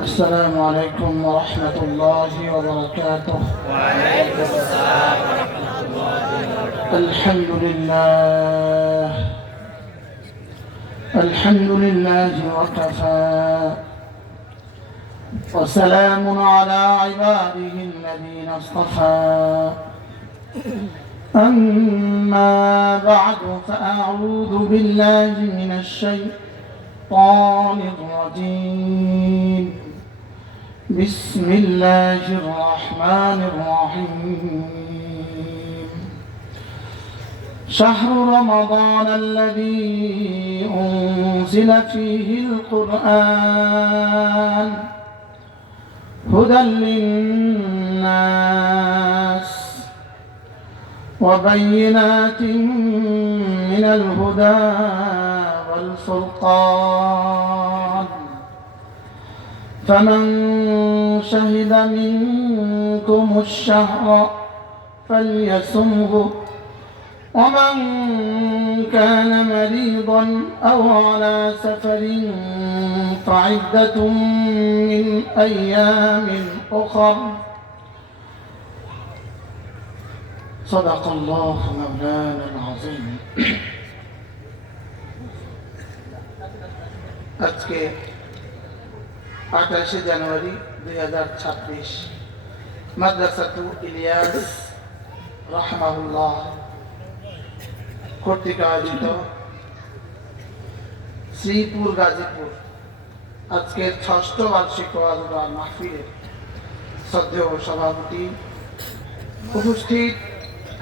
السلام عليكم ورحمة الله وبركاته. وعليكم السلام ورحمة الله وبركاته. الحمد لله وكفى، وسلام على عباده الذين اصطفى. أما بعد، فأعوذ بالله من الشيطان الرجيم. بسم الله الرحمن الرحيم. شهر رمضان الذي أنزل فيه القرآن هدى للناس وبينات من الهدى والفرقان، فمن شهد منكم الشهر فليصمه، ومن كان مريضا أو على سفر فعدة من أيام أخر. صدق الله مولانا العظيم. আজকে 28 জানুয়ারি 2026 মাদ্রাসাতু ইলিয়াস রাহমাহুল্লাহ কর্তৃক আয়োজিত শ্রীপুর গাজীপুর আজকের ৬ষ্ঠ বার্ষিক ওয়াজ মাহফিলের শ্রদ্ধেয় সভাপতি, উপস্থিত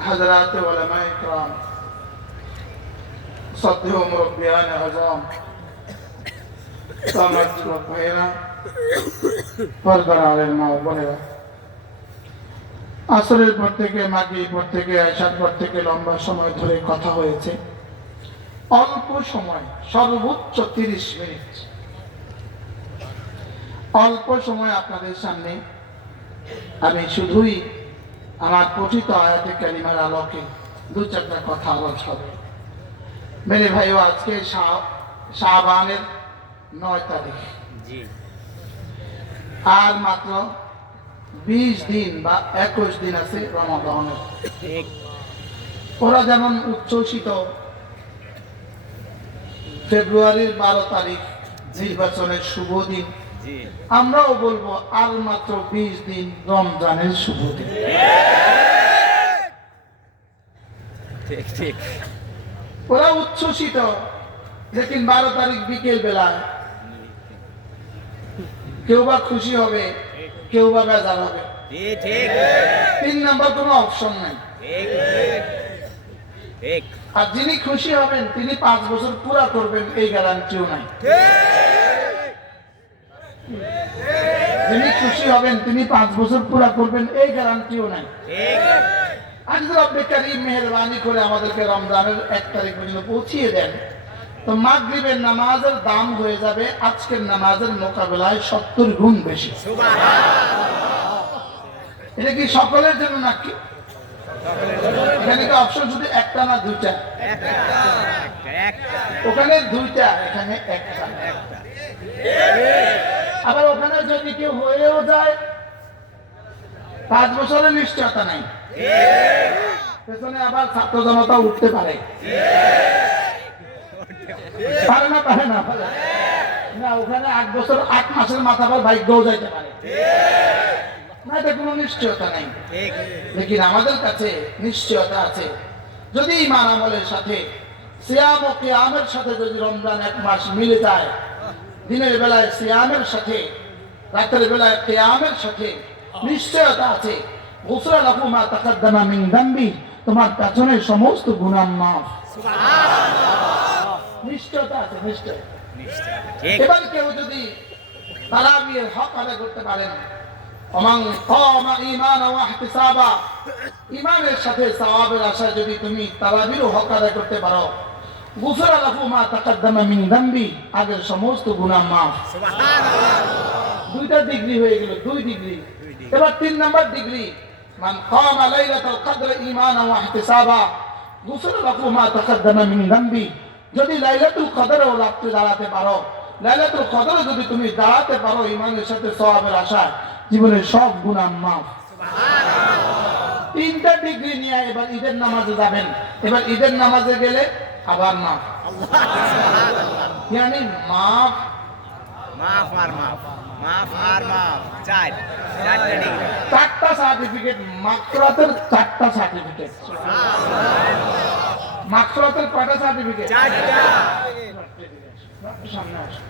হাজরাত উলামায়ে কিরাম, শ্রদ্ধেয় মুরব্বিয়ানে আযম, আমার যুবক ভাইয়েরা, পর্দার আলের মা ও বোনেরা, আসরের পর থেকে, মাগরিবের পর থেকে, আয়েশার পর থেকে লম্বা সময় ধরে কথা হয়েছে। অল্প সময়, সর্বোচ্চ 30 মিনিট, অল্প সময় আপনাদের সামনে আমি শুধুই আমার পঠিত আয়াতে কালিমার আলোকে দু চারটা কথা আলোচনা হবে। মেরে ভাইও, আজকে শাবানের 9 তারিখ, আর মাত্র 20 দিন বা 21 দিন আছে রমাদানের। ওরা যেমন উচ্ছ্বসিত ফেব্রুয়ারির 12 তারিখ নির্বাচনের শুভ দিন, আমরাও বলবো আর মাত্র 20 দিন রমজানের শুভ দিন। ওরা উচ্ছ্বসিত, লেকিন 12 তারিখ বিকেল বেলায় কেউ বা খুশি হবে, কেউ বা বেজার হবে। 3 নাম্বার কোনো অপশন নাই। আর যিনি খুশি হবেন তিনি 5 বছর পুরা করবেন, এই গ্যারান্টিও নাই। যিনি খুশি হবেন তিনি 5 বছর পুরা করবেন, এই গ্যারান্টিও নাই। আজ রব্বে কারীম মেহেরবানি করে আমাদেরকে রমজানের 1 তারিখ পর্যন্ত পৌঁছিয়ে দেন, তো মাগরিবের নামাজের দাম হয়ে যাবে আজকের নামাজের মোকাবেলায় 70 গুণ বেশি। এটা কি সকলের জন্য নাকি? এখানে কি অপশন শুধু একটা না দুইটা? ওখানে দুইটা, এখানে একটা। আবার ওখানে যদি কেউ হয়েও যায় 5 বছরের নিশ্চয়তা নাই, পেছনে আবার ছাত্র জনতা উঠতে পারে। পারে না? পারে না? না, ওখানে 8 বছর 8 মাসের মাথা পর ভাগ্যও যাইতে পারে না, এটা কোনো নিশ্চয়তা নাই। লেকিন আমাদের কাছে নিশ্চয়তা আছে, যদি ঈমান আমলের সাথে, সিয়াম ও কিয়ামের সাথে যদি রমজান 1 মাস মিলে যায়, দিনের বেলায় সিয়ামের সাথে, রাতের বেলায় কিয়ামের সাথে, নিশ্চয়তা আছে গুফরা লাহু মা তাকাদ্দামা মিন যামবি, তোমার পেছনের সমস্ত গুনাহ মাফ। নিশ্চয়তা আছে, নিশ্চয়। এবার কেউ যদি তারাবির হক আদায় করতে পারেন, ওমান কামা ঈমানা ওয়া ইহতিসাবা, ঈমানের সাথে সওয়াবের আশায় যদি তুমি তারাবির হক আদায় করতে পারো, গুফরা লাহু মা তাকাদ্দামা মিন যামবি, আগের সমস্ত গুনাহ মাফ। সুবহানাল্লাহ। 2টা ডিগ্রি হয়ে গেল, 2 ডিগ্রি। এবার 3 নাম্বার ডিগ্রি, মান কামা লাইলাতুল কদর ঈমানা ওয়া ইহতিসাবা, গুফিরা লাকু মা তাকাদ্দামা মিন যামবি। যদি লাইলাতুল কদরেও রাত্রে দাঁড়াতে পারো, লাইলাতুল কদরে যদি তুমি দাঁড়াতে পারো ঈমানের সাথে সওয়াবের আশায়, জীবনের সব গুনাহ মাফ। তিনটা ডিগ্রি নিয়ে এবার ঈদের নামাজে যাবেন। এবার ঈদের নামাজে গেলে আবার মাফ, মানে মাফ মাফ আর মাফ, মাফ আর মাফ, চারটা ডিগ্রি। চারটা সার্টিফিকেট, মাগফিরাতের চারটা সার্টিফিকেট। মাগফিরাতের কয়টা সার্টিফিকেট? চারটা। সামনে আসো,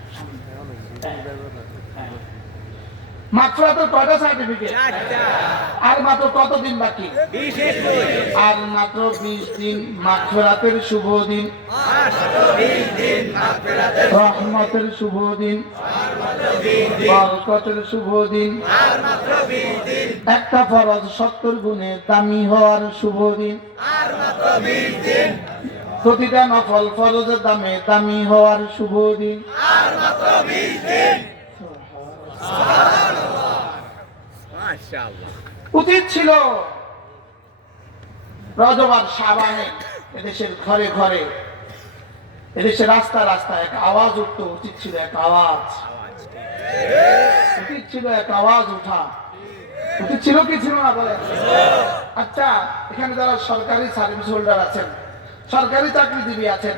মাগফিরাতের কয়টা সার্টিফিকেট? চারটা। আর মাত্র কতদিন বাকি? 20 দিন। আর মাত্র 20 দিন। মাগফিরাতের শুভ দিন, রহমতের শুভ দিন, বরকতের শুভ দিন, একটা ফরজ 70 গুণে দামি হওয়ার শুভ দিন, প্রতিটা নফল ফরজের দামে দামি হওয়ার শুভ দিন। মাশাআল্লাহ। উচিত ছিল রজব আর শাবানে এদেশের ঘরে ঘরে, এদেশের রাস্তা রাস্তায় এক আওয়াজ উঠতো। উচিত ছিল এক আওয়াজ, উচিত ছিল এক আওয়াজ উঠা। উচিত ছিল কি ছিল না বলে? আচ্ছা, এখানে যারা সরকারি সার্ভিস হোল্ডার আছেন, সরকারি চাকরিজীবী আছেন,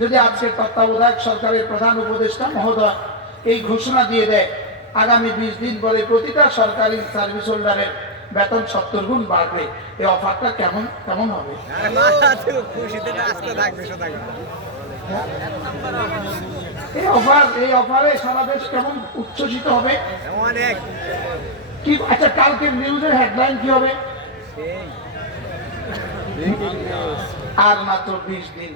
যদি আজকের তত্ত্বাবধায়ক সরকারের প্রধান উপদেষ্টা মহোদয় এই ঘোষণা দিয়ে দেয় আগামী 20 দিন পরে প্রতিটা সরকারি সার্ভিস হোল্ডারের বেতন 70 গুণ বাড়বে, এই অফারটা কেমন কেমন হবে? আরে মাথা তো খুশিতে নাচতে থাকবে সদা। এই অফারে সারা দেশ কেমন উচ্ছ্বসিত হবে? অনেক। কি আচ্ছা, কালকের নিউজের হেডলাইন কি হবে? আর মাত্র 20 দিন,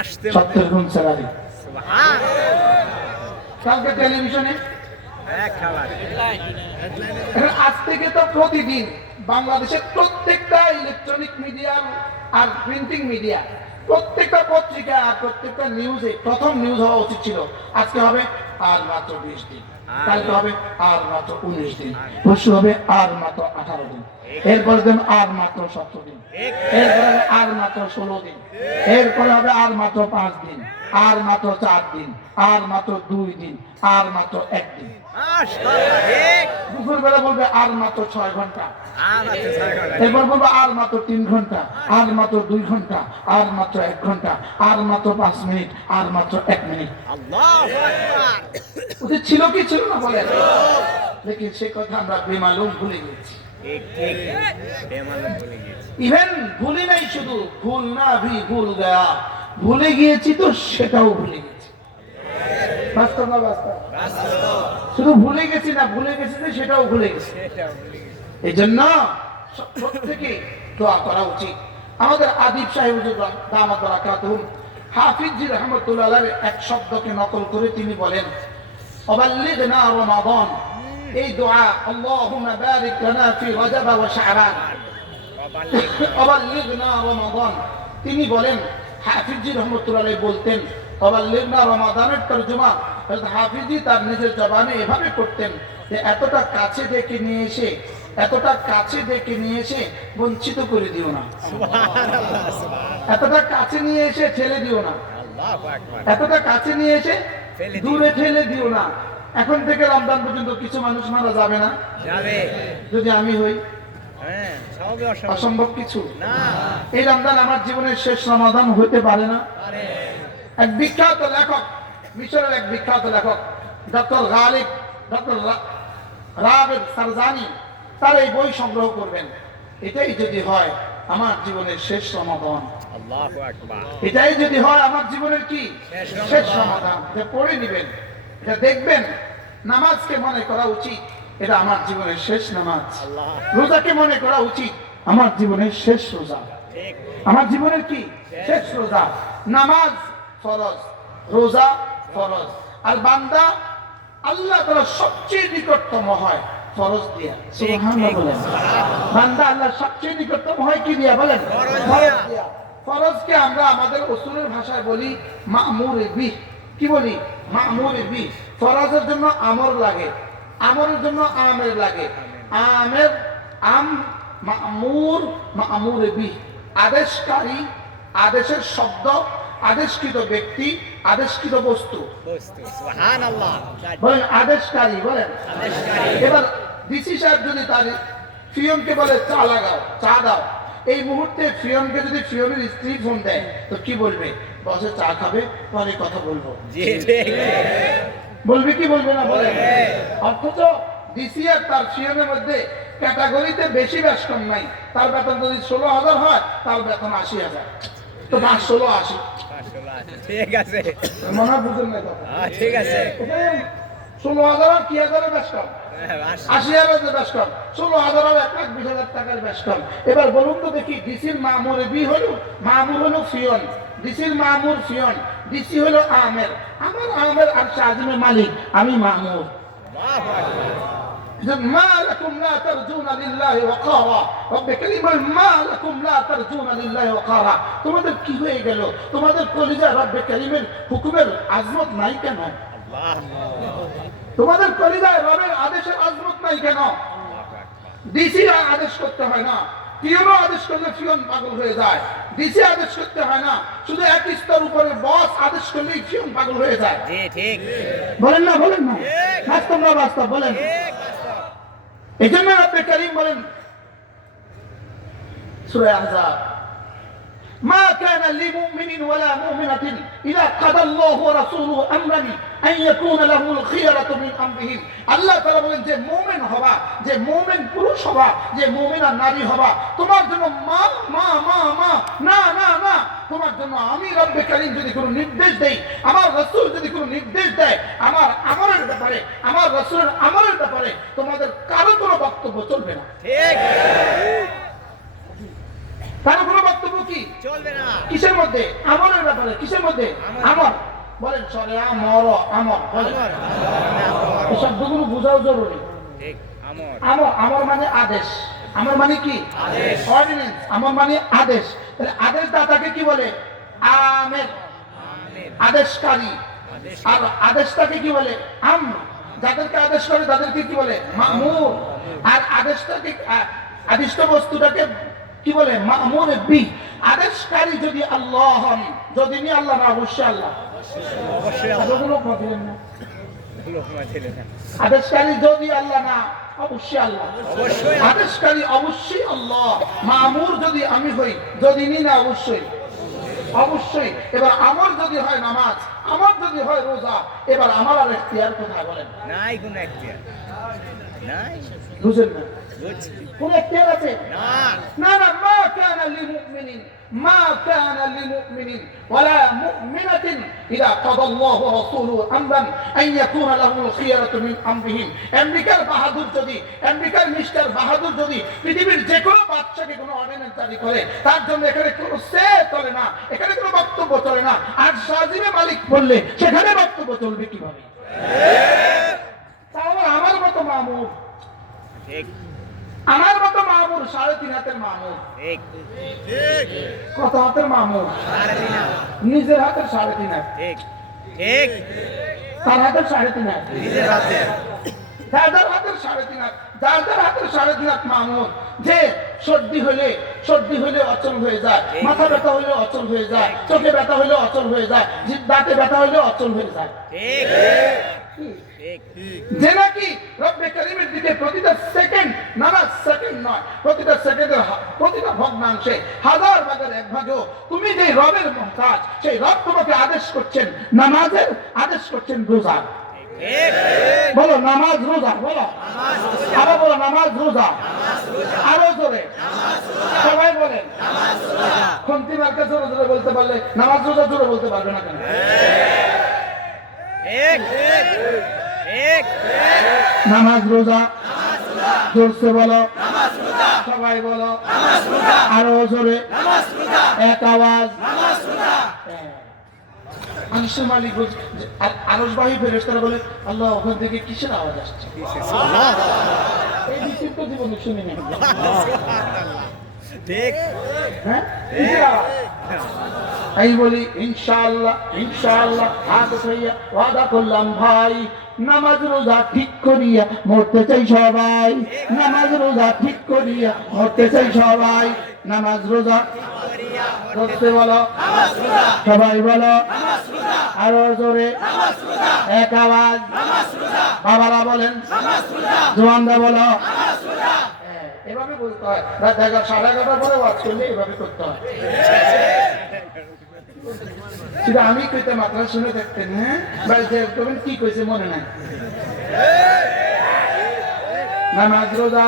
আসতে 70 গুণ স্যালারি। সুবহান। কালকে টেলিভিশনে এক খাবার। এখন আজ থেকে তো প্রতিদিন বাংলাদেশের প্রত্যেকটা ইলেকট্রনিক মিডিয়া আর প্রিন্টিং মিডিয়া, প্রত্যেকটা পত্রিকা আর প্রত্যেকটা নিউজে প্রথম নিউজ হওয়া উচিত ছিল আজকে হবে আর মাত্র 20 দিন, কালকে হবে আর মাত্র 19 দিন, পরশু হবে আর মাত্র 18 দিন, এরপরে দেন আর মাত্র 17 দিন, এরপরে হবে আর মাত্র 16 দিন, এরপরে হবে আর মাত্র 5 দিন, আর মাত্র 4 দিন, আর মাত্র 2 দিন, আর মাত্র 1 দিন। মাশাআল্লাহ। ঠিক। দুপুর বেলা বলবে আর মাত্র 6 ঘন্টা, আর আছে 6 ঘন্টা। এরপর বলবো আর মাত্র 3 ঘন্টা, আর মাত্র 2 ঘন্টা, আর মাত্র 1 ঘন্টা, আর মাত্র 5 মিনিট, আর মাত্র 1 মিনিট। আল্লাহু আকবার। উচিত ছিল কি ছিল না বলেন? লেকিন সে কথা আমরা বেমালুম ভুলে গেছি। ঠিক ঠিক। বেমালুম ভুলে গেছি। ইভেন ভুলি নাই, শুধু ভুল না ভি ভুল গয়া, ভুলে গিয়েছি তো সেটাও ভুলে গেছি। বাস্তব না বাস্তব? শুধু ভুলে গেছি না, ভুলে গেছি তো সেটাও ভুলে গেছি। এটাও ভুলে গেছি। এই জন্য প্রত্যেকে দোয়া করা উচিত। আমাদের আদিব সাহেব দামাত বারাকাতুহু হাফিজ জি রাহমাতুল্লাহ আলাইহির এক শব্দকে নকল করে তিনি বলেন, অবাল্লিগনা রমাদান, এই দোয়া আল্লাহুম্মা বারিক লানা ফি রজব ওয়া শাবান, অবাল্লিগনা রমাদান। তিনি বলেন, হাফিজ জি রাহমাতুল্লাহ আলাইহি বলতেন অবাল্লিগনা রমাদানের তরজমা হযরত হাফিজ জি তার নিজের জবানে এভাবে করতেন যে এতটা কাছে ডেকে নিয়ে এসে, এতটা কাছে ডেকে নিয়ে এসে বঞ্চিত করে দিও না, সুবহানাল্লাহ সুবহান। এতটা কাছে নিয়ে এসে ঠেলে দিও না, আল্লাহু আকবার। এতটা কাছে নিয়ে এসে ফেলে দিও দূরে ঠেলে দিও না। এখন থেকে রমজান পর্যন্ত কিছু মানুষ মারা যাবে না, যাবে। যদি আমি হই, হ্যাঁ, সবই অসম্ভব। অসম্ভব কিছু না। এই রমজান আমার জীবনের শেষ রমাদান হতে পারে না। আরে এক বিখ্যাত লেখক, মিশরের এক বিখ্যাত লেখক ডক্টর গালিব, ডক্টর রাগেব সারজানি, তার এই বই সংগ্রহ করবেন। এটাই যদি হয় আমার জীবনের শেষ রমাদান, আল্লাহু আকবার। এটাই যদি হয় আমার জীবনের কি শেষ রমাদান। শেষ রমাদান, এটা পড়ে নিবেন, এটা দেখবেন। নামাজকে মনে করা উচিত এটা আমার জীবনের শেষ নামাজ, আল্লাহ। রোজাকে মনে করা উচিত আমার জীবনের শেষ রোজা, ঠিক। আমার জীবনের কি শেষ রোজা। নামাজ ফরজ, রোজা ফরজ, আর বান্দা আল্লাহ তাআলা সবচেয়ে নিকটতম হয় ফরজ দিয়া। সুবহানাল্লাহ বলেন। বান্দা আল্লাহ সবচেয়ে নিকটতম হয় কি দিয়া বলেন? ফরজ দিয়া। ফরজকে আমরা আমাদের উসুলের ভাষায় বলি মা'মুর বিহ। কি বলি? মা'মুর বিহ। ফরজের জন্য আমর লাগে, আমরের জন্য আমের লাগে। আমের আম, মা'মুর, মা'মুর বিহ। আদেশকারী, আদেশের শব্দ, আদেশকৃত ব্যক্তি, আদেশকৃত বস্তু। বস্তু সুবহানাল্লাহ। বলেন আদেশকারী, বলেন। আদেশকারী। এবার ডিসি সাহেব যদি তার ফিয়নকে বলে চা লাগাও, চা দাও, এই মুহূর্তে ফিয়নকে যদি ফিয়নের স্ত্রী ফোন দেয় তো কি বলবে? বসে চা খাবে, পরে কথা বলবো। জি ঠিক। বলবে কি বলবে না? বলে। বলবে। অথচ ডিসি আর তার ফিয়নের মধ্যে ক্যাটাগরিতে বেশি বেতন নাই। তার বেতন যদি 16,000 হয়, তার বেতন 80,000। তো 16,80। ঠিক আছে। মনে হয় বুঝুন না কথা। ঠিক আছে। 16,000 আর কি হাজারের বেতন? 80,000 বেতন। 16,000 আর 1,20,000 টাকার বেতন। এবার বলুন তো দেখি, ডিসির মামুর বি হলো, মামুর হলো ফিয়ন, ডিসির মামুর ফিয়ন, ডিসি হলো আমের, আমার আমের আর শাহজিমের মালিক, আমি মামুর। আল্লাহু আকবার। মা লাকুম লা তারজুনা লিল্লাহি ওয়াকারা, রব্বে কারীম বলেন মা লাকুম লা তারজুনা লিল্লাহি ওয়াকারা, তোমাদের কি হয়ে গেল? তোমাদের কলিজা রব্বে কারীমের হুকুমের আজমত নাই কেন? আল্লাহ। তোমাদের কলিজায় রবের আদেশের আজমত নাই কেন? ডিসি আদেশ করতে হয় না, পিয়নও আদেশ করলে পিয়ন পাগল হয়ে যায়। ডিসি আদেশ করতে হয় না, শুধু এক স্তর উপরে বস আদেশ করলেই পিয়ন পাগল হয়ে যায়। জি ঠিক। বলেন না, বলেন না, বাস্তব না বাস্তব? বলেন। ঠিক বাস্তব। এই জন্য রব্বে কারীম বলেন সূরা আহজাব, মা কানা লিমুমিনিন ওয়ালা মুমিনাতিন ইযা কাদা আল্লাহু ওয়া রাসূলুহু আমরান আন ইয়াকুনা লাহুল খিয়ারাতু মিন আমরিহিম। আল্লাহ তাআলা বলেন যে মুমিন হবা, যে মুমিন পুরুষ হবা, যে মুমিনা নারী হবা, তোমার জন্য মা মা মা মা না না না, তোমার জন্য আমি রব্বে কারীম যদি কোনো নির্দেশ দেই, আমার রাসূল যদি কোনো নির্দেশ দেয় আমার আমলের ব্যাপারে, আমার রাসূলের আমলের ব্যাপারে, তোমাদের কারো কোনো বক্তব্য চলবে না। ঠিক। কারো কোনো বক্তব্য কি চলবে না। কিসের মধ্যে? আমলের ব্যাপারে। কিসের মধ্যে? আমল। বলেন সরে আমর, আমল। বলেন এই শব্দগুলো বোঝাও জরুরি। ঠিক। আমর। আমর, আমর মানে আদেশ। আমর মানে কি? আদেশ। অর্ডিন্যান্স। আমর মানে আদেশ। তাহলে আদেশ দাতাকে কি বলে? আমের, আমিন। আদেশকারী। আদেশ। আর আদেশটাকে কি বলে? আমর। যাদেরকে আদেশ করে তাদেরকে কি বলে? মামুর। আর আদেশটাকে আদিষ্ট বস্তুটাকে কি বলে? মামুর বি। আদেশকারী যদি আল্লাহ হন, যদি নি আল্লাহ না, অবশ্যই আল্লাহ। অবশ্যই আল্লাহ। আদেশগুলো বদলেন না। লোকমা ছিলেন না। আদেশকারী যদি আল্লাহ না, অবশ্যই আল্লাহ। অবশ্যই। আদেশকারী অবশ্যই আল্লাহ। মামুর যদি আমি হই, যদি নি না, অবশ্যই অবশ্যই। এবার আমার যদি হয় নামাজ, আমার যদি হয় রোজা, এবার আমার আর এখতিয়ার কোথায়? বলেন। নাই কোনো এখতিয়ার। নাই। বুঝেন না? বুঝছি। কোন এখতিয়ার আছে? না। না না, মা কানা লিলমুমিনিন, মা কানা লিলমুমিনিন ওয়ালা মুমিনাতিন ইযা কাদা আল্লাহু ওয়া রাসূলুহু আমরান আন ইয়াকুনা লাহুল খিয়ারাতু মিন আমরিহিম। আমেরিকার বাহাদুর যদি, আমেরিকার মিস্টার বাহাদুর যদি পৃথিবীর যে কোনো বাচ্চাকে কোনো অর্ডিন্যান্স জারি করে, তার জন্য এখানে কোনো সে চলে না, এখানে কোনো বক্তব্য চলে না। আর শাহজিমে মালিক বললে সেখানে বক্তব্য চলবে কিভাবে? তাও আমার মতো মামুর, ঠিক। আমার মতো মামুর, 3.5 হাতের মামুর। ঠিক। কত হাতের মামুর? সাড়ে তিন হাত। নিজের হাতের 3.5 হাত, ঠিক। ঠিক। তার হাতের 3.5 হাত, নিজের হাতে। যার হাতের 3.5 হাত, যার হাতের 3.5 হাত মামুর। যে সর্দি হইলে অচল হয়ে যায়, মাথা ব্যথা হইলে অচল হয়ে যায়, চোখে ব্যথা হইলে অচল হয়ে যায়, দাঁতে ব্যথা হইলে অচল হয়ে যায়। ঠিক। ঠিক। যে নাকি রব্বে কারীমের দিকে প্রতিটা সেকেন্ড, নামাজ সেকেন্ড নয়, প্রতিটা সেকেন্ডের প্রতিটা ভগ্নাংশে, 1000 ভাগের 1 ভাগেও তুমি যে রবের মুহতাজ, সেই রব তোমাকে আদেশ করছেন নামাজের, আদেশ করছেন রোজা। ঠিক। বলো নামাজ রোজা, বলো আবার বলো নামাজ রোজা, আরো জোরে সবাই বলেন। খন্তি মার্কা জোরে জোরে বলতে পারলে নামাজ রোজা জোরে বলতে পারবে না কেন? ঠিক। ঠিক। নামাজ রোজা, জোরসে বলো, সবাই বলো, আরো জোরে, এক আওয়াজ। আরশের মালিক বলছে, আরশবাহী ফেরেশতারা বলে আল্লাহ ওখান থেকে কিসের আওয়াজ আসছে? এই বিচিত্র জীবনে শুনি না। ঠিক। হ্যাঁ, কিসের আওয়াজ? আমি বলি ইনশাআল্লাহ, ইনশাআল্লাহ, হাত উঠাইয়া ওয়াদা করলাম ভাই, নামাজ রোজা ঠিক করিয়া মরতে চাই সবাই, নামাজ রোজা ঠিক করিয়া মরতে চাই সবাই, নামাজ রোজা ধরতে বলো, সবাই বলো, আরো জোরে, এক আওয়াজ, বাবারা বলেন, জোয়ানরা বলো। এভাবে বলতে হয়। রাত 11:30 পরে ওয়াজ করলে এভাবে করতে হয়। শুধু আমি কইতে মাত্রা শুনে থাকতেন, হ্যাঁ বাড়িতে করবেন, কি কইছে মনে নাই। নামাজ রোজা,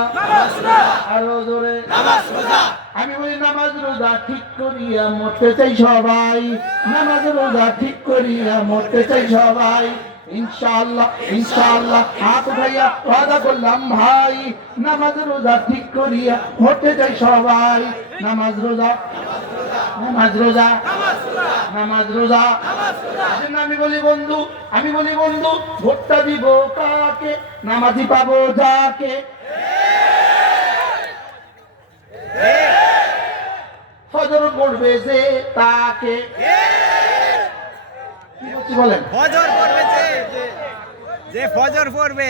আরো জোরে, আমি বলি নামাজ রোজা ঠিক করিয়া মরতে চাই সবাই, নামাজ রোজা ঠিক করিয়া মরতে চাই সবাই, ইনশাআল্লাহ ইনশাআল্লাহ হাত উঠাইয়া ওয়াদা করলাম ভাই, নামাজ রোজা ঠিক করিয়া মরতে চাই সবাই, নামাজ রোজা, নামাজ রোজা, নামাজ রোজা। আমি বলি বন্ধু, আমি বলি বন্ধু, ভোটটা দিব কাকে, নামাজি পাবো যাকে। ফজর পড়বে যে তাকে, কি বলছি বলেন? ফজর পড়বে যে ফজর পড়বে,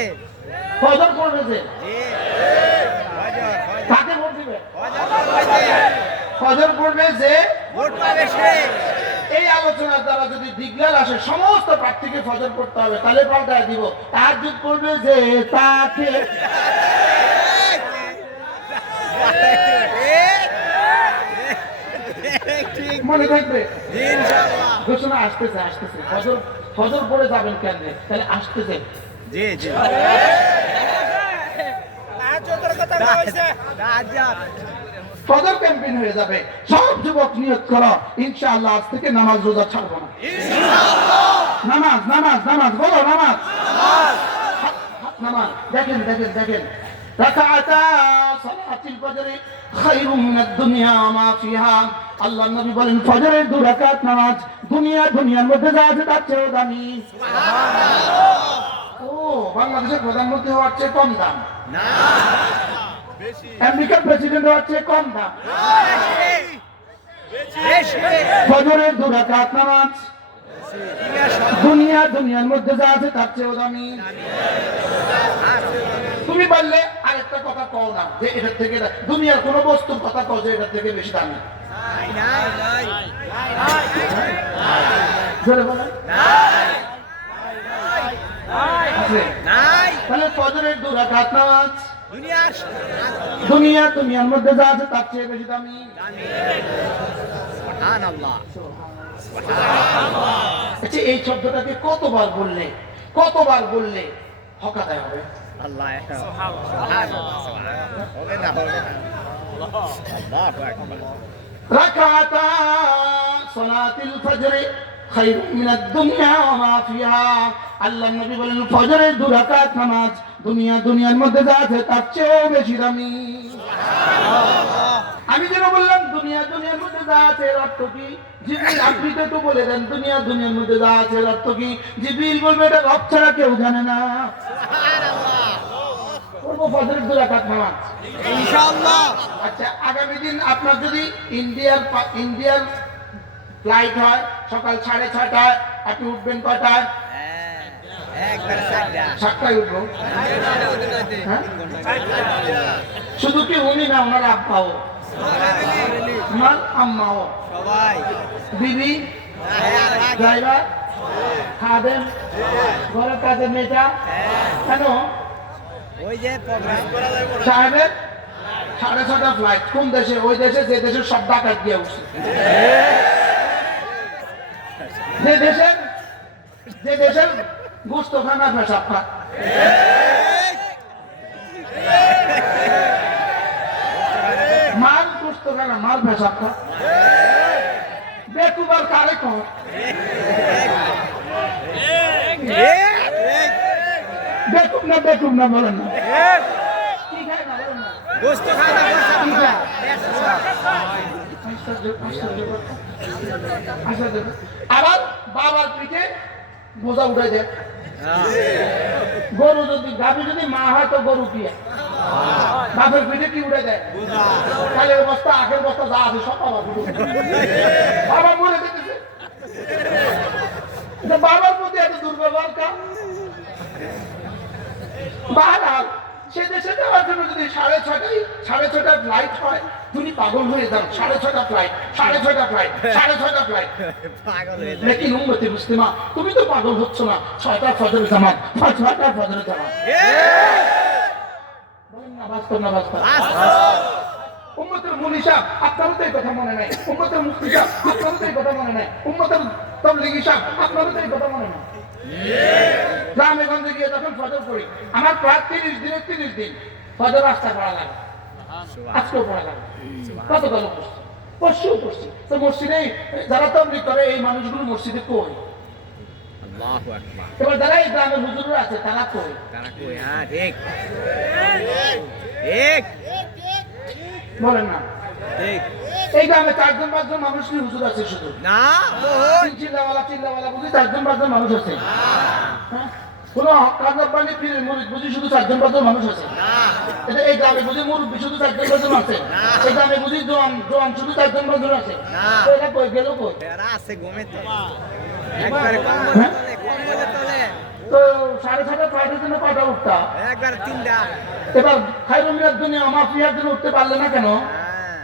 ফজর পড়বে যে ফজর তাকে ভোট দিবে, ফজর পড়বে যে ফজর পড়বে যে ভোট পাবে সে। এই আলোচনার দ্বারা যদি দিগলাল আসে সমস্ত প্রার্থীকে ফজর পড়তে হবে, তাহলে পাল্টায় দিব, তাহাজ্জুদ করবে যে তাকে। মনে থাকবে ইনশাআল্লাহ। ঘোষণা আসতেছে, আসতেছে, ফজর, ফজর পড়ে যাবেন কেন, তাহলে আসতেছে। জি জি ফজর ক্যাম্পেইন হয়ে যাবে, সব যুবক নিয়ত করো, ইনশাআল্লাহ আজ থেকে নামাজ রোজা ছাড়বো না। নামাজ নামাজ নামাজ বলো, নামাজ নামাজ। দেখেন দেখেন দেখেন, রাকাআতা সালাতুল ফজর খায়রুম মিনাদ দুনিয়া ওয়া মা ফিহা। আল্লাহর নবী বলেন ফজরের 2 রাকাত নামাজ দুনিয়ার মধ্যে যা আছে তার চেয়েও দামি। ও, বাংলাদেশের প্রধানমন্ত্রী হওয়ার চেয়ে কম দাম না, আমেরিকার প্রেসিডেন্ট হওয়ার চেয়ে কম দাম। বেশি ফজরের 2 রাকাত নামাজ দুনিয়ার মধ্যে যা আছে তার চেয়েও দামি। তুমি বললে আরেকটা কথা কও না যে এটার থেকে, দুনিয়ার কোন বস্তুর কথা কও যে এটার থেকে বেশি দামি। জোরে বলেন। আছে? তাহলে ফজরের 2 রাকাত নামাজ দুনিয়ার মধ্যে যা আছে তার চেয়ে বেশি দামি। আচ্ছা, এই শব্দটাকে কতবার বললে হক আদায় হবে? আল্লাহ হবে না, হবে না। আল্লাহু আকবার। রাকাতা সালাতুল ফজর খায়রুম মিনাদ দুনিয়া ওয়া মা ফিহা। আল্লাহর নবী বলেন ফজরের 2 রাকাত নামাজ দুনিয়ার মধ্যে যা আছে তার চেয়েও বেশি দামি। আমি যেন বললাম দুনিয়ার মধ্যে যা আছে এর অর্থ কি? জিবরিল আপনি তো একটু বলে দেন দুনিয়ার মধ্যে যা আছে এর অর্থ কি? জিবরিল বলবে এটা রব ছাড়া কেউ জানে না। করবো ফজরের 2 রাকাত নামাজ ইনশাআল্লাহ। আচ্ছা, আগামী দিন আপনার যদি ইন্ডিয়ার ফ্লাইট হয় সকাল 6:30টায়, আপনি উঠবেন কয়টায়? একবার সাইডা 7টায় উঠবো। হ্যাঁ, শুধু কি উনি না, ওনার আব্বাও, ওনার আম্মাও, সবাই বিবি, ড্রাইভার, খাদেম, ঘরের কাজের মেয়েটা, কেন ওই যে প্রোগ্রাম করা যায় সাহেবের 6:30 ফ্লাইট, কোন দেশে? ওই দেশে যে দেশের সব ডাকাত দিয়ে উঠছে, যে দেশের গোস্তখানা পেশাব খা। মাল গোস্তখানা, মাল পেশাব খা। বেকুবার কারে কর? বেকুব না বলেন না। কি খায় না বলেন না। গোস্ত খায় না, গোস্ত কি খায়? আবার বাবার পিঠে বোঝা উঠে যায়। গরু যদি, গাভী যদি মা হয় তো গরু কি বাপের পিঠে কি উঠে দেয়? কালের বস্তা, আখের বস্তা যা আছে সব বাবা মরে যেতেছে। বাবার প্রতি এত দুর্ব্যবহার কা? সে দেশে যাওয়ার জন্য যদি 6:30 ফ্লাইট হয়, তুমি পাগল হয়ে যাও। 6:30 ফ্লাইট, 6:30 ফ্লাইট, 6:30 ফ্লাইট। পাগল হয়ে যায়। লেকিন উম্মতে মুসলিমা, তুমি তো পাগল হচ্ছ না। 6টা ফজরের জামাত, 6টা ফজরের জামাত। বলেন না বাস্তব না বাস্তব? উম্মতের মুফতি সাহেব, আপনারও তো এই কথা মনে নাই। উম্মতের মুফতি সাহেব, আপনারও তো এই কথা মনে নাই। উম্মতের তাবলীগী সাহেব, আপনারও তো এই কথা মনে নাই। গ্রামে গঞ্জে গিয়ে যখন ফজর পড়ি, আমার প্রায় 30 দিন ফজর রাস্তা পড়া লাগে, আজকেও পড়া লাগে। কতগুলো পড়ছি, পরশুও পড়ছি। তো মসজিদে যারা তাবলীগ করে এই মানুষগুলো মসজিদে কই? আল্লাহু আকবার। এবার যারা এই গ্রামের হুজুররা আছে তারা কই? তারা কই? হ্যাঁ, ঠিক ঠিক বলেন না। ঠিক। এই গ্রামে 4-5 মানুষ কি হুজুর আছে শুধু? না বহুত। চিল্লাওয়ালা বুঝি 4-5 মানুষ আছে। হ্যাঁ? কোনো কাজবানি পীরের মুরিদ বুঝি শুধু 4-5 মানুষ আছে। না এটা এই গ্রামে বুঝি মুরব্বী শুধু 4-5 আছে। এই গ্রামে বুঝি জোয়ান শুধু 4-5 আছে। না। তো এটা কই গেল কই? এরা আছে ঘুমে তো একবারে কম্বলে তোলে তো 6:30 ফ্লাইটের জন্য কয়টা উঠতা? একবারে 3টা। এবার খায়রুল মিনার দুনিয়া মাফিয়ার জন্য উঠতে পারলে না কেন? হ্যাঁ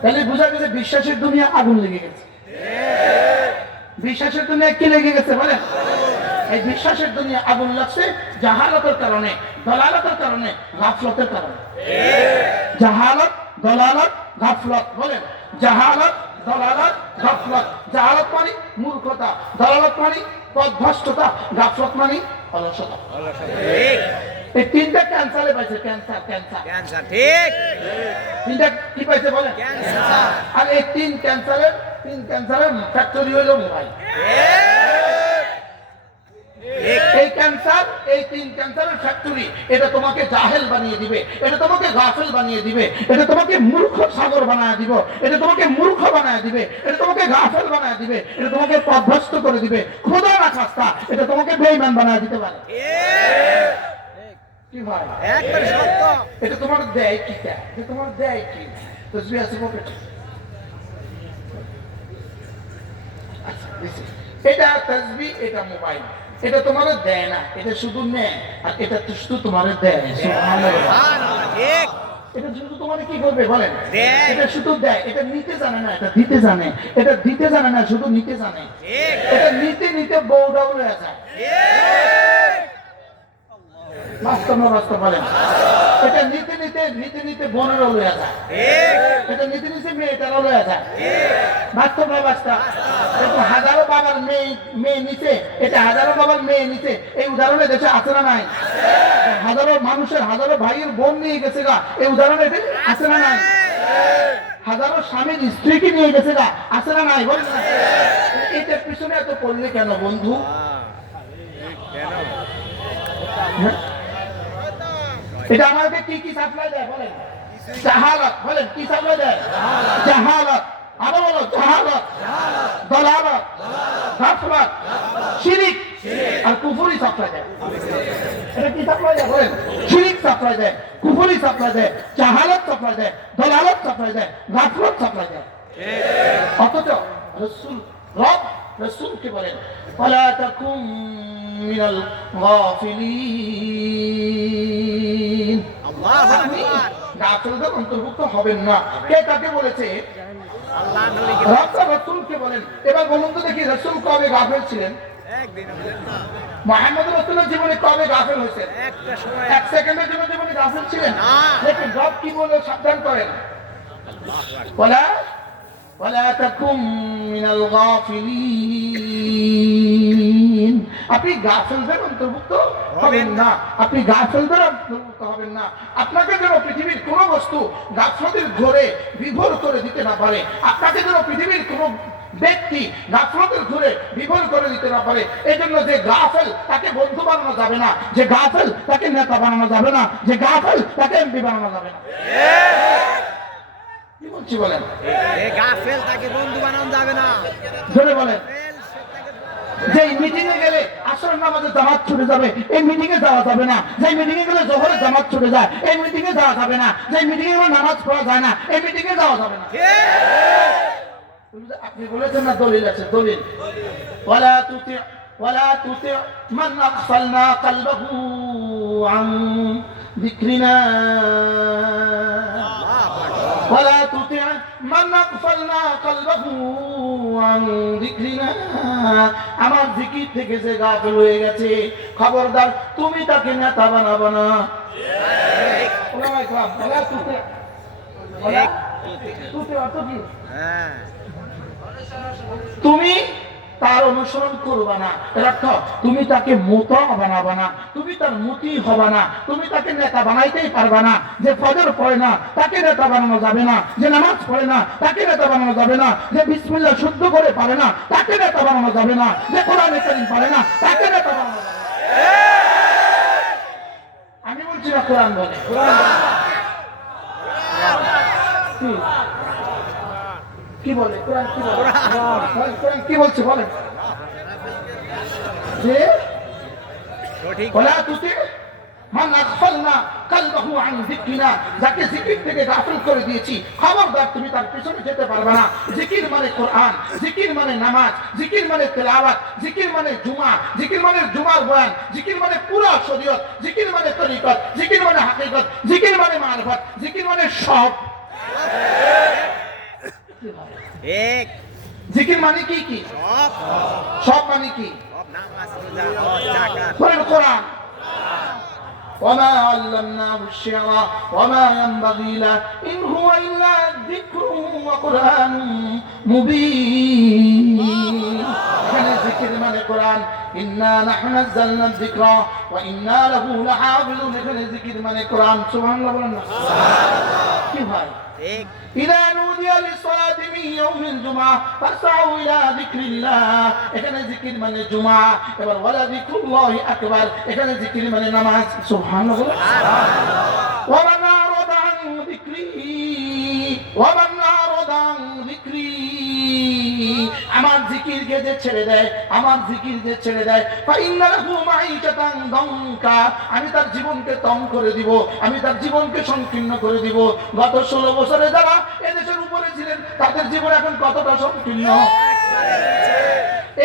তাহলে বোঝা গেছে বিশ্বাসের দুনিয়া আগুন লেগে গেছে। বিশ্বাসের দুনিয়া কি লেগে গেছে বলেন? এই বিশ্বাসের দুনিয়া আগুন লাগছে জাহালতের কারণে, দলালতের কারণে, গাফলতের কারণে। জাহালত, দলালত, গাফলত। বলেন জাহালত, দলালত, গাফলত। জাহালত মানে মূর্খতা, দলালত মানে পথভ্রষ্টতা, গাফলত মানে অলসতা। ঠিক। এই 3টা ক্যান্সারে পাইছে। ক্যান্সার। ক্যান্সার। ঠিক 3টা কি পাইছে বলেন? ক্যান্সার। আর এই 3 ক্যান্সারের ফ্যাক্টরি হলো মোবাইল। এই ক্যান্সার, এই 3 ক্যান্সারের ফ্যাক্টরি, এটা তোমাকে জাহেল বানিয়ে দিবে, এটা তোমাকে গাফেল বানিয়ে দিবে, এটা তোমাকে মূর্খ সাগর বানিয়ে দিব, এটা তোমাকে মূর্খ বানিয়ে দিবে, এটা তোমাকে গাফেল বানিয়ে দিবে, এটা তোমাকে পথভ্রষ্ট করে দিবে। খোদা না খাস্তা, এটা তোমাকে বেঈমান বানিয়ে দিতে পারে। কি ভাই? একবারে সত্য। এটা তোমার দেয় কি? এটা তোমার দেয় কি? তসবিহ আছে পকেটে। আচ্ছা, listen, এটা তাসবিহ, এটা মোবাইল, এটা তোমার দেয় না, এটা শুধু নেয়, আর এটা তো শুধু তোমার দেয়। সুবহানাল্লাহ। ঠিক। এটা শুধু তোমার কি করবে বলেন? দেয়। এটা শুধু দেয়, এটা নিতে জানে না, এটা দিতে জানে। এটা দিতে জানে না, শুধু নিতে জানে। ঠিক। এটা নিতে নিতে বউডাউন হয়ে যায়। বাস্তব না বাস্তব বলেন? এটা নিতে নিতে বোনেরও লয়ে যায়। ঠিক। এটা নিতে মেয়েটারও লয়ে যায়। বাস্তব না বাস্তব? কিন্তু হাজারো বাবার মেয়ে নিচে, এটা হাজারো বাবার মেয়ে নিচে, এই উদাহরণে দেশে আছে না নাই? হাজারো মানুষের, হাজারো ভাইয়ের বোন নিয়ে গেছে গা, এই উদাহরণে আছে না নাই? হাজারো স্বামীর স্ত্রীকে নিয়ে গেছে গা, আছে না নাই? বলেন না। এটার পিছনে এত করলে কেন বন্ধু? হ্যাঁ? এটা আমাকে কি সাপ্লাই দেয় বলেন? জাহালত। বলেন কি সাপ্লাই দেয়? জাহালত। আরো বলো জাহালত, দলালত, গাফলত, শিরিক আর কুফরি সাপ্লাই দেয়। এটা কি সাপ্লাই দেয় বলেন? শিরিক সাপ্লাই দেয়, কুফরি সাপ্লাই দেয়, জাহালত সাপ্লাই দেয়, দলালত সাপ্লাই দেয়, গাফলত সাপ্লাই দেয়। অথচ রসূলকে বলেন ওয়ালা তাকুম মিনাল গাফিলিন। আল্লাহু আকবার। গাফিলদের অন্তর্ভুক্ত হবেন না। কে কাকে বলেছে? আল্লাহ নবীকে রাসূলকে বলেন। এবার বলুন তো দেখি রাসূল কবে গাফিল ছিলেন? একদিন বলেন না। মুহাম্মদ রাসূলের জীবনে কবে গাফিল হয়েছেন? একটা সময় 1 সেকেন্ডের জন্য জীবনে গাফিল ছিলেন না। লেকিন রব কি বলে সাবধান করেন? আল্লাহু আকবার। ওয়ালা তাকুম মিনাল গাফিলিন। আপনি গাফিলদের অন্তর্ভুক্ত হবেন না। আপনি গাফিলদের অন্তর্ভুক্ত হবেন না। আপনাকে যেন পৃথিবীর কোন বস্তু গাফলতের ঘোরে বিভোর করে দিতে না পারে। আপনাকে যেন পৃথিবীর কোন ব্যক্তি গাফলতের ঘুরে বিভোর করে দিতে না পারে। এই জন্য যে গাফেল তাকে বন্ধু বানানো যাবে না, যে গাফেল তাকে নেতা বানানো যাবে না, যে গাফেল তাকে এমপি বানানো যাবে না। কি বলছি বলেন? এই গাফেল তাকে বন্ধু বানানো যাবে না। ধরে বলেন। যে মিটিং এ গেলে আসর নামাজে জামাত ছুটে যাবে, এই মিটিং এ যাওয়া যাবে না। যে মিটিং এ গেলে জোহরে জামাত ছুটে যায়, এই মিটিং এ যাওয়া যাবে না। যে মিটিং এ নামাজ পড়া যায় না, এই মিটিং এ যাওয়া যাবে না। আপনি বলেছেন না দলিল আছে, দলিল ওয়ালা তুতি মান আগফালনা কলবহু আন ذكرنا ولا تطع من أغفلنا قلبه عن ذكرنا আমার জিকির থেকে যে গাফিল হয়ে গেছে খবরদার তুমি তাকে নেতা বানাবো না তুমি তার অনুসরণ করবা না, এর অর্থ তুমি তাকে মুতা বানাবা না, তুমি তার মুতি হবা না, তুমি তাকে নেতা বানাইতেই পারবা না। যে ফজর পড়ে না তাকে নেতা বানানো যাবে না, যে নামাজ পড়ে না তাকে নেতা বানানো যাবে না, যে বিসমিল্লাহ শুদ্ধ করে পারে না তাকে নেতা বানানো যাবে না, যে কোরআনে কারীম পারে না তাকে নেতা বানানো যাবে না। আমি বলছি না, কোরআন বলে। কি বলে কোরআন? কি বলে কোরআন? কি বলছে বলেন? যে ওলা তুতে মান আগফালনা কলবহু আন যিকরিনা, যাকে জিকির থেকে গাফিল করে দিয়েছি খবরদার তুমি তার পিছনে যেতে পারবে না। জিকির মানে কোরআন, জিকির মানে নামাজ, জিকির মানে তেলাওয়াত, জিকির মানে জুমা, জিকির মানে জুমার বয়ান, জিকির মানে পুরো শরীয়ত, জিকির মানে তরিকত, জিকির মানে হাকিকত, জিকির মানে মারফত, জিকির মানে সব। এক জিকির মানে কি? কি সব? সব মানে কি? সব নামাজ রোজা হজ যাকাত। বলেন কোরআন। وما علمناه الشعر وما ينبغي له إن هو إلا ذكر وقرآن مبين এখানে জিকির মানে কোরআন। ইন্না নাহনু নাযালনা যিকরা ওয়া ইন্না লাহু লাহাফিজুন, এখানে জিকির মানে কোরআন। সুবহানাল্লাহ বলেন না? সুবহানাল্লাহ। কি ভাই? এক إذا نودي للصلاة من يوم الجمعة فاسعوا إلى ذكر الله, এখানে জিকির মানে জুমা। এবার ওয়ালা যিকরুল্লাহি আকবার, এখানে জিকির মানে নামাজ। সুবহানাল্লাহ। ওয়ামান আরাদা আন যিকরি ওয়ামান আরাদা আন যিকরি, আমার জিকিরকে যে ছেড়ে দেয়, আমার জিকির যে ছেড়ে দেয় ফাইন্না লাহু মাঈশাতান দানকা, আমি তার জীবনকে তং করে দিব, আমি তার জীবনকে সংকীর্ণ করে দিব। গত 16 বছরে যারা এদেশের উপরে ছিলেন তাদের জীবন এখন কতটা সংকীর্ণ,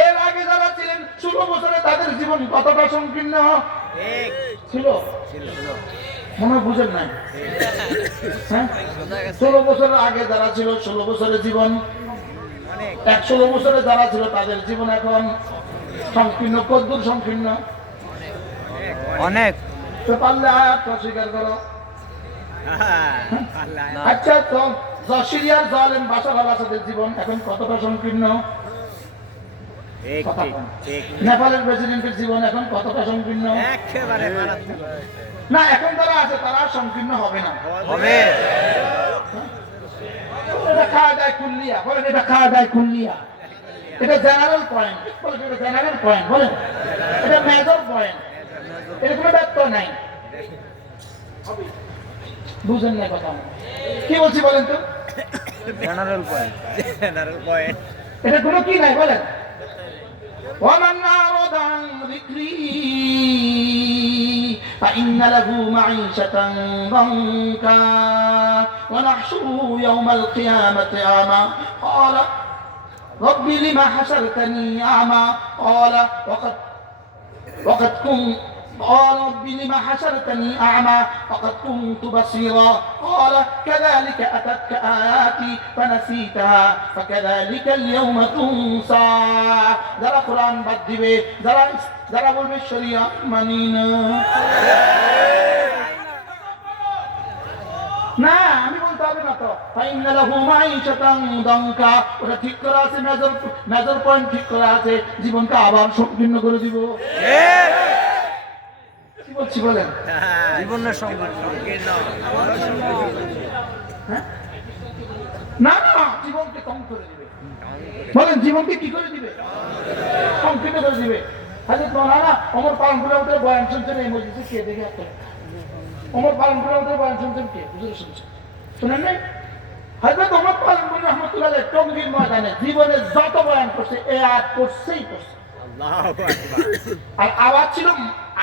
এর আগে যারা ছিলেন 16 বছরে তাদের জীবন কতটা সংকীর্ণ এক ছিল। মনে হয় বুঝেন নাই? হ্যাঁ, 16 বছরের আগে যারা ছিল 16 বছরের জীবন, 116 বছরে যারা ছিল তাদের জীবন এখন সংকীর্ণ। কদ্দূর সংকীর্ণ? অনেক। তো পারলে আয়াত অস্বীকার করো। আল্লাহ আচ্ছা, তো সিরিয়ার জালেম বাশার আল আসাদের জীবন এখন কতটা সংকীর্ণ? এক ঠিক ঠিক নেপালের প্রেসিডেন্টের জীবন এখন কতটা সংকীর্ণ? একেবারে মারাত্মক না, এখন যারা আছে তারা আর সংকীর্ণ হবে না। হবে। এটা খাওয়া দায় কুল্লিয়া, বলেন এটা খাওয়া দায় কুল্লিয়া। এটা জেনারেল পয়েন্ট, বলেন এটা জেনারেল পয়েন্ট, বলেন এটা মেজর পয়েন্ট, এটা কোনো ব্যত্যয় নাই। বুঝেন না কথা কি বলছি বলেন তো? General point, general point. এটা কোনো কি নাই বলেন? ومن أعرض عن ذكري فإن له معيشة ضنكا ونحشره يوم القيامة أعمى قال رب لم حشرتني أعمى قال وقد كنت قال رب لم حشرتني أعمى وقد كنت بصيرا قال كذلك أتتك آياتي فنسيتها فكذلك اليوم تنسى। যারা কোরআন বাদ দিবে, যারা বলবে শরিয়াত মানি না, না আমি বলতে হবে না তো। ফাইন্না লাহু মাঈশাতান দানকা, ওটা ঠিক করা আছে, মেজর পয়েন্ট ঠিক করা আছে, জীবনটা আবার সংকীর্ণ করে দিব। কি বলছি বলেন? জীবনের সংকীর্ণ। হ্যাঁ? না না, জীবনকে কম করে দিবে। বলেন জীবনকে কি করে দিবে? সংকীর্ণ করে দিবে। হযরত মাওলানা ওমর পালনপুরের বয়ান শুনছেন এই মসজিদে, কে দেখে একটা ওমর পালনপুরের বয়ান শুনছেন কে? বুঝে শুনছেন? শুনেন নাই? হযরত ওমর পালনপুর রাহমাতুল্লাহ আলাইহি টঙ্গীর ময়দানে জীবনে যত বয়ান করছে এই আয়াত করছেই করছে। আল্লাহু আকবার। আর আওয়াজ ছিল,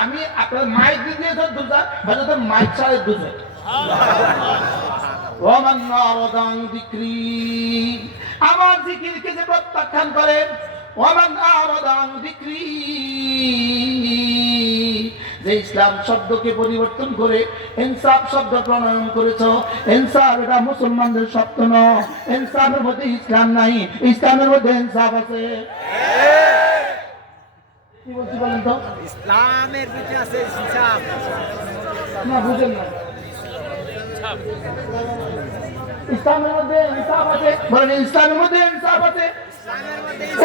আমি আপনার মাইক দিয়ে দুজা, হযরত মাইক ছাড়া দুজা। ওমান আরাদা আন যিকরি, আমার জিকিরকে যে প্রত্যাখ্যান করে, ওমান আরাদা আন যিকরি, যে ইসলাম শব্দকে পরিবর্তন করে ইনসাফ শব্দ প্রণয়ন করেছো, ইনসাফ এটা মুসলমানদের শব্দ নয়। ইনসাফের মধ্যে ইসলাম নাই, ইসলামের মধ্যে ইনসাফ আছে। কি বলছি বলেন তো? ইসলামের ভিতরে আছে ইনসাফ। না বুঝেন না, ইসলামের মধ্যে ইনসাফ আছে। বলেন ইসলামের মধ্যে ইনসাফ আছে।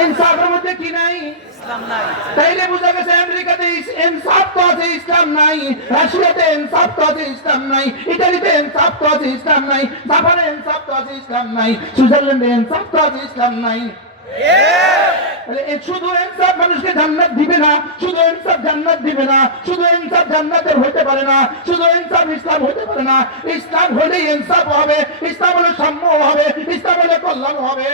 ইনসাফের মধ্যে কি নাই? ইসলাম নাই। তাইলে বোঝা গেছে আমেরিকাতে ইনসাফ তো আছে, ইসলাম নাই। রাশিয়াতে ইনসাফ তো আছে, ইসলাম নাই। ইতালিতে ইনসাফ তো আছে, ইসলাম নাই। জাপানে ইনসাফ তো আছে, ইসলাম নাই। সুইজারল্যান্ডে ইনসাফ তো আছে, ইসলাম নাই। শুধু ইনসাফ মানুষকে জান্নাত দিবে না, শুধু ইনসাফ জান্নাত দিবে না, শুধু ইনসাফ জান্নাতের হইতে পারে না, শুধু ইনসাফ ইসলাম হইতে পারে না। ইসলাম হলে ইনসাফ হবে, ইসলাম হলে সাম্য হবে, ইসলাম হলে কল্যাণ হবে।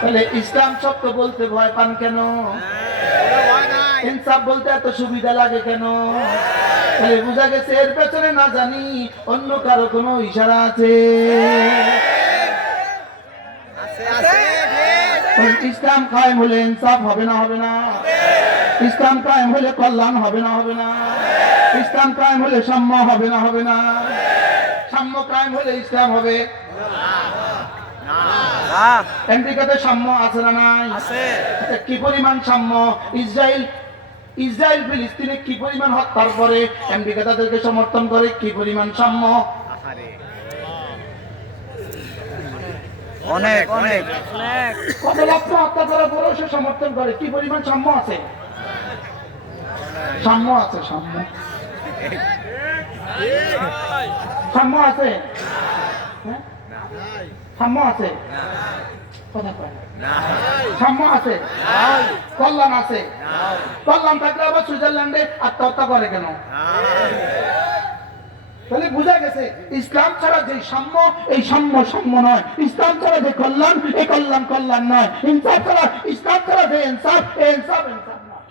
তাহলে ইসলাম শব্দ বলতে ভয় পান কেন? ইনসাফ বলতে এত সুবিধা লাগে কেন? তাহলে বোঝা গেছে এর পেছনে না জানি অন্য কারো কোনো ইশারা আছে। ইসলাম কায়েম হলে ইনসাফ হবে না? হবে না? ইসলাম কায়েম হলে কল্যাণ হবে না? হবে না? ইসলাম কায়েম হলে সাম্য হবে না? হবে না? সাম্য কায়েম হলে ইসলাম হবে? আমেরিকাতে সাম্য আছে না নাই? আচ্ছা, কি পরিমাণ সাম্য? ইসরায়েল ফিলিস্তিনে কি পরিমাণ হত্যার পরে আমেরিকা তাদেরকে সমর্থন করে, কি পরিমাণ সাম্য? অনেক অনেক কত লক্ষ হত্যা করার পরেও সে সমর্থন করে, কি পরিমাণ সাম্য আছে? সাম্য আছে, সাম্য সাম্য আছে, হ্যাঁ? সাম্য আছে, কথা কয় না। সাম্য আছে, কল্যাণ আছে। কল্যাণ থাকলে আবার সুইজারল্যান্ডে আত্মহত্যা করে কেন? তাহলে বোঝা গেছে ইসলাম ছাড়া যে সাম্য, এই সাম্য সাম্য নয়। ইসলাম ছাড়া যে কল্যাণ, এই কল্যাণ কল্যাণ নয়। ইনসাফ ছাড়া, ইসলাম ছাড়া যে ইনসাফ, এই ইনসাফ ইনসাফ নয়।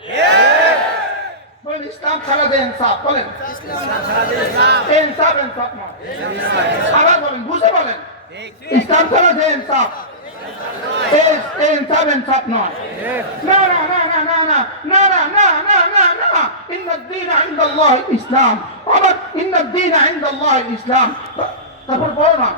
বলেন ইসলাম ছাড়া যে ইনসাফ, বলেন ইনসাফ ইনসাফ নয়। আবার বলেন, বুঝে বলেন, ইসলাম ছাড়া যে ইনসাফ, এই ইনসাফ ইনসাফ নয়। না না না না না না না না না না না না, ইন্নাদ দীন ইনদাল্লাহ ইসলাম। আবার ইন্নাদ দীন ইনদাল্লাহ ইসলাম। তারপর বলো না,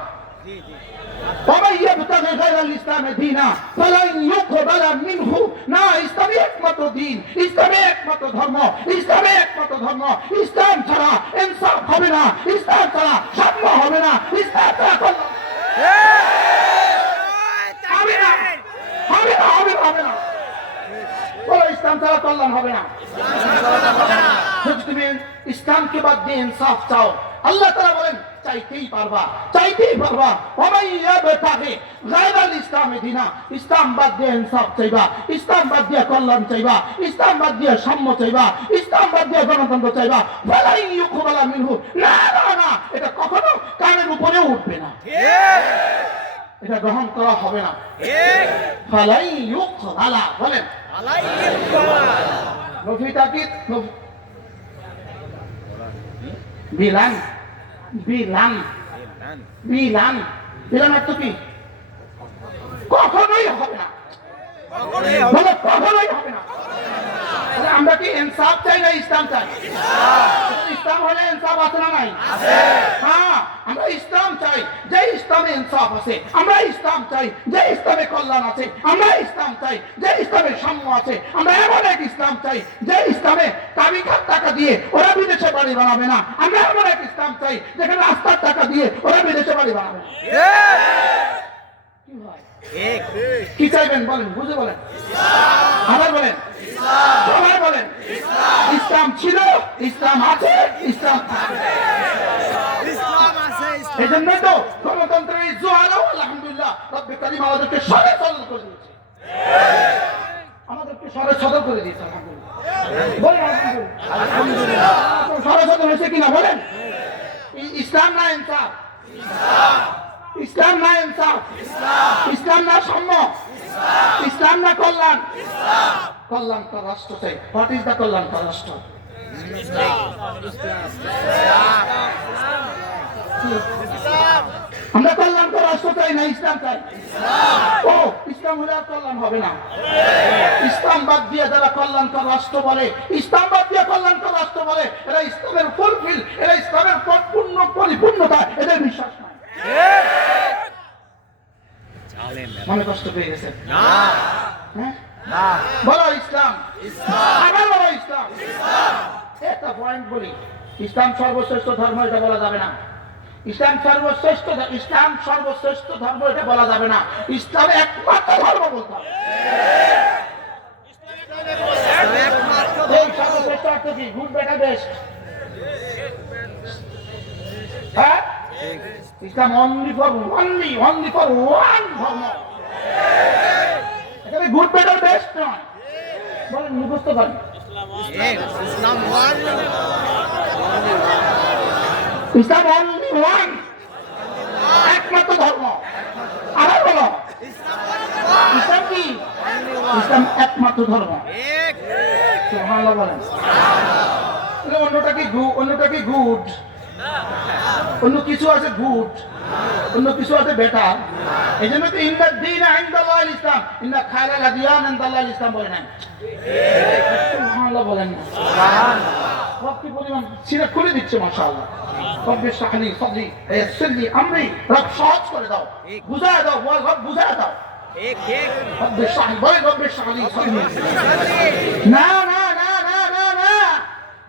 ومن يبتغي غير الاسلام دينا فلن يقبل منه। না, ইসলামই একমাত্র দিন, ইসলামই একমাত্র ধর্ম, ইসলামই একমাত্র ধর্ম। ইসলাম ছাড়া ইনসাফ হবে না, ইসলাম ছাড়া সাম্য হবে না, ইসলাম ছাড়া কল্যাণ হবে না, হবে না, হবে না, হবে না। বলো ইসলাম ছাড়া কল্যাণ হবে না। যদি তুমি ইসলামকে বাদ দিয়ে ইনসাফ চাও, আল্লাহ তাআলা বলেন চাইতেই পারবা, চাইতেই পারবা। ইসলামে দিনা, ইসলাম বাদ দিয়ে ইনসাফ চাইবা, ইসলাম বাদ দিয়ে কল্যাণ চাইবা, ইসলাম বাদ দিয়ে সাম্য চাইবা, ইসলাম বাদ দিয়ে গণতন্ত্র চাইবা, না না না, এটা কখনো কানের উপরেও উঠবে না, এটা গ্রহণ করা হবে না। ফালাই ইউকবালা, বলেন নফি তাকিদ বিলান বিলান বিলান বিলান অর্থ কি? কখনোই হবে না, বলে কখনোই হবে না। আমরা কি ইনসাফ চাই না ইসলাম চাই? ইসলাম হলে ইনসাফ আছে না নাই? হ্যাঁ, আমরা ইসলাম চাই যে ইসলামে ইনসাফ আছে, আমরা ইসলাম চাই যে ইসলামে কল্যাণ আছে, আমরা ইসলাম চাই যে ইসলামে সাম্য আছে, আমরা এমন এক ইসলাম চাই যে ইসলামে কাবিখার টাকা দিয়ে ওরা বিদেশে বাড়ি বানাবে না, আমরা এমন এক ইসলাম চাই যেখানে রাস্তার টাকা দিয়ে ওরা বিদেশে বাড়ি বানাবে না। কি চাইবেন বলেন, বুঝে বলেন, আবার বলেন, সবাই বলেন ইসলাম ছিল, ইসলাম আছে, ইসলাম থাকবে। এই জন্যই তো গণতন্ত্রের এই জোয়ারও আলহামদুলিল্লাহ রব্বে কারীম আমাদেরকে সরে সদর করে দিয়েছে, আমাদেরকে সরে সদর করে দিয়েছে। আলহামদুলিল্লাহ বলেন, আলহামদুলিল্লাহ সরে সদর হয়েছে কিনা বলেন। ইসলাম না ইনসাফ, ইসলাম না ইনসাফ, ইসলাম না সাম্য, ইসলাম না কল্যাণ। কল্যাণ তো রাষ্ট্র চাই। হোয়াট ইজ দ্য কল্যাণ তো রাষ্ট্র? আমরা কল্যাণকর রাষ্ট্র চাই না ইসলাম চাই। ও ইসলাম হলে আর কল্যাণ হবে না। ইসলাম বাদ দিয়ে যারা কল্যাণকর রাষ্ট্র বলে, ইসলাম বাদ দিয়ে কল্যাণকর রাষ্ট্র বলে, এরা ইসলামের ফুলফিল, এরা ইসলামের পরিপূর্ণ পরিপূর্ণতা এদের বিশ্বাস নাই। মনে কষ্ট পেয়ে গেছে? হ্যাঁ, বলো ইসলাম, আবার বলো ইসলাম। একটা পয়েন্ট বলি, ইসলাম সর্বশ্রেষ্ঠ ধর্ম এটা বলা যাবে না। ইসলাম সর্বশ্রেষ্ঠ ধর্ম এটা বলা যাবে না। ইসলাম একমাত্র ধর্ম বলতে হবে। এই সর্বশ্রেষ্ঠ অর্থ কি? Good better best. হ্যাঁ, ইসলাম অনলি ফর ওয়ান ধর্ম। এখানে গুড বেটার বেস্ট নয়। বলেন, মুখস্থ করেন। ইসলাম ওয়ান, ইসলাম অনলি ওয়ান, একমাত্র ধর্ম। আবার বলো, ইসলাম কি? ইসলাম একমাত্র ধর্ম। সুবহানাল্লাহ বলেন। অন্যটা কি গুড, অন্য কিছু আছে গুড, অন্য কিছু আছে বেটার। এই জন্য তো ইন্না দ্বীনা ইনদাল্লাহিল ইসলাম, ইন্না খায়রাল আদিয়ান ইনদাল্লাহিল ইসলাম বলে নাই। সুবহানাল্লাহ বলেন না। সুবহানাল্লাহ। কি পরিমাণ সিরা খুলে দিচ্ছে মাশাআল্লাহ। রব্বি ইশরাহ লি সাদরি ওয়াইসির লি আমরি, রব সহজ করে দাও, বুঝায় দাও, রব বুঝায় দাও। রব্বি ইশরাহ লি, রব্বি ইশরাহ লি সাদরি। না না না না না না,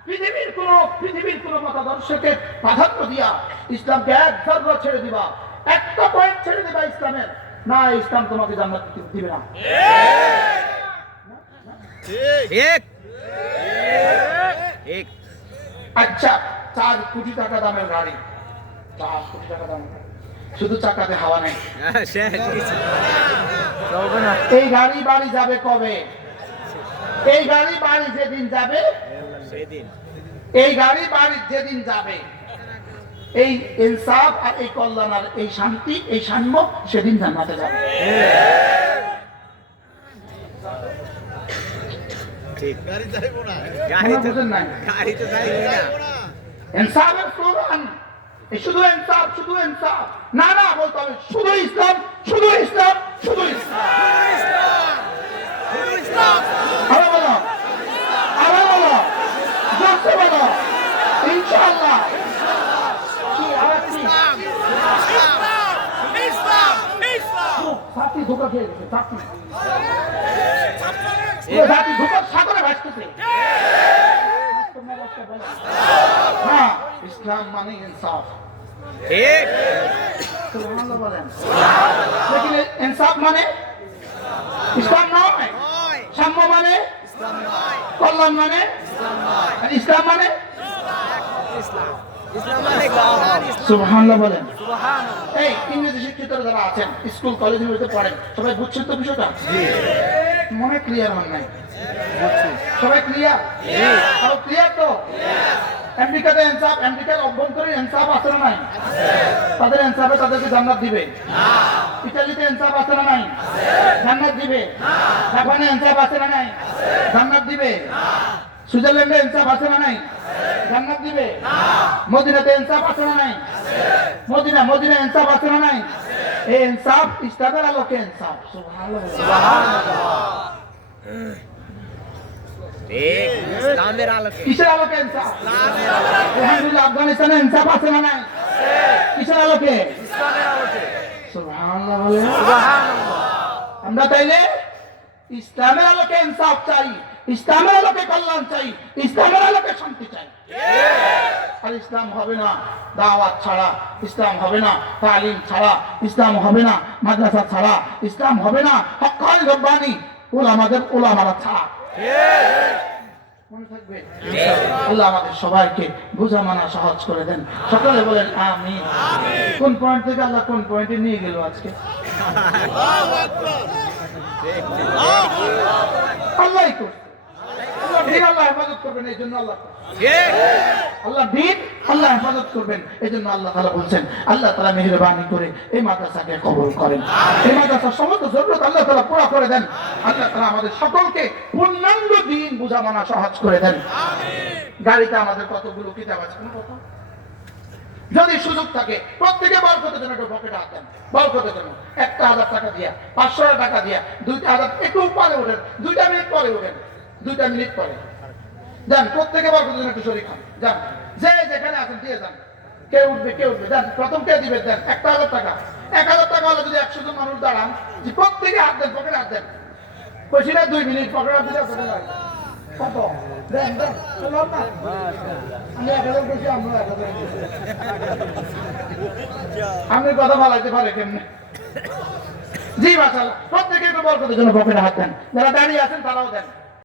পৃথিবীর কোন মতাদর্শকে প্রাধান্য দিয়া ইসলামকে এক জাররা ছেড়ে দিবা, একটা পয়েন্ট ছেড়ে দিবা ইসলামের, না ইসলাম তোমাকে জান্নাত দিবে না। আচ্ছা, 4 কোটি টাকা দামের গাড়ি, 4 কোটি টাকা দামের গাড়ি, শুধু চাকাতে হাওয়া নাই। এই গাড়ি বাড়ি যাবে কবে? এই গাড়ি বাড়ি যেদিন যাবে, এই গাড়ি বাড়ি যেদিন যাবে, এই ইনসাফ আর এই কল্যাণ আর এই শান্তি, এই সাম্য সেদিন জান্নাতে যাবে। ইনসাফের স্লোগান শুধু ইনসাফ, শুধু ইনসাফ না, না বলতে হবে শুধু ইসলাম, শুধু ইসলাম, শুধু ইসলাম। আরো বলো, আরো বলো, জোরসে বলো, ইনশাআল্লাহ। সাথী ধোকা খেয়ে গেছে, সাথী ধোকা সাগরে ভাসতেছে। হ্যাঁ, ইসলাম মানে ইনসাফ। সুবহানাল্লাহ বলেন। লেকিন ইনসাফ মানে ইসলাম নয়, সাম্য মানে কল্যাণ মানে ইসলাম মানে সুবহানাল্লাহ বলেন। এই ইংরেজি শিক্ষিত যারা আছেন, স্কুল কলেজ ইউনিভার্সিটিতে পড়েন, সবাই বুঝছেন তো বিষয়টা? মনে ক্লিয়ার হন নাই? সবাই ক্লিয়ার? ক্লিয়ার তো? আমেরিকাতে ইনসাফ, আমেরিকার অভ্যন্তরীণ ইনসাফ আছে না নাই? তাদের ইনসাফে তাদেরকে জান্নাত দিবে। ইতালিতে ইনসাফ আছে না নাই? জান্নাত দিবে। জাপানে ইনসাফ আছে না নাই? জান্নাত দিবে। সুইজারল্যান্ডে ইনসাফ আছে না নাই? জান্নাত দিবে। মদিনাতে ইনসাফ আছে না নাই? মদিনা ইনসাফ আছে না নাই? এই ইনসাফ ইসলামের আলোকে ইনসাফ। সুবহানাল্লাহ, ইসলামের আলোকে। কিসের আলোকে ইনসাফ? আলহামদুলিল্লাহ, আফগানিস্তানে ইনসাফ আছে না নাই? কিসের আলোকে? ইসলামের আলোকে। সুবহানাল্লাহ বলেন। সুবহানাল্লাহ। আমরা তাইলে ইসলামের আলোকে ইনসাফ চাই, ইসলামের আলোকে কল্যাণ চাই, ইসলামের আলোকে শান্তি চাই। আর ইসলাম হবে না দাওয়াত ছাড়া, ইসলাম হবে না তালিম ছাড়া, ইসলাম হবে না মাদ্রাসা ছাড়া, ইসলাম হবে না হক্কানি রব্বানি উলামারা ছাড়া। মনে থাকবে? আল্লাহ আমাদের সবাইকে বোঝা মানা সহজ করে দেন। সকলে বলেন আমিন। কোন পয়েন্ট থেকে আল্লাহ কোন পয়েন্টে নিয়ে গেল আজকে? আল্লাহই করছে। আল্লাহ হেফাজত করবেন, এই জন্য আল্লাহ দিন আল্লাহ হেফাজত করবেন, এই জন্য আল্লাহ তাআলা বলছেন আল্লাহ তাআলা মেহেরবানি করে এই মাদ্রাসাকে কবুল করেন, এই মাদ্রাসার সমস্ত জরুরত আল্লাহ তাআলা পুরা করে দেন। আল্লাহ তাআলা আমাদের সকলকে পূর্ণাঙ্গ দিন বুঝা মানা সহজ করে দেন। গাড়িতে আমাদের কতগুলো কিতাব আছে? যদি সুযোগ থাকে প্রত্যেকে বরকতের জন্য একটু পকেটে হাত দেন, বরকতের জন্য 1000 টাকা দিয়া, 500 টাকা দিয়া, 2000 একটু পরে ওঠেন, 2 মিনিট পরে ওঠেন, 2 মিনিট পরে যান, প্রত্যেকে বরকতের জন্য একটু শরীক হন, যান, যে যেখানে আছেন দিয়ে যান, কে উঠবে যান, প্রথম কে দিবে দেন, 1000 টাকা, 1000 টাকা হলে যদি 100 জন মানুষ দাঁড়ান, যে প্রত্যেকে হাত দেন, পকেটে হাত দেন, কইছি না 2 মিনিট পকেটে হাত দিলে কত দেন দেন, চলুন না, আমি 1000 কইছি, আমরা 1000 কইছি, আপনি কথা বলাইতে পারে কেমনে? জি মাশাআল্লাহ, প্রত্যেকে একটু বরকতের জন্য পকেটে হাত দেন, যারা দাঁড়িয়ে আছেন তারাও দেন।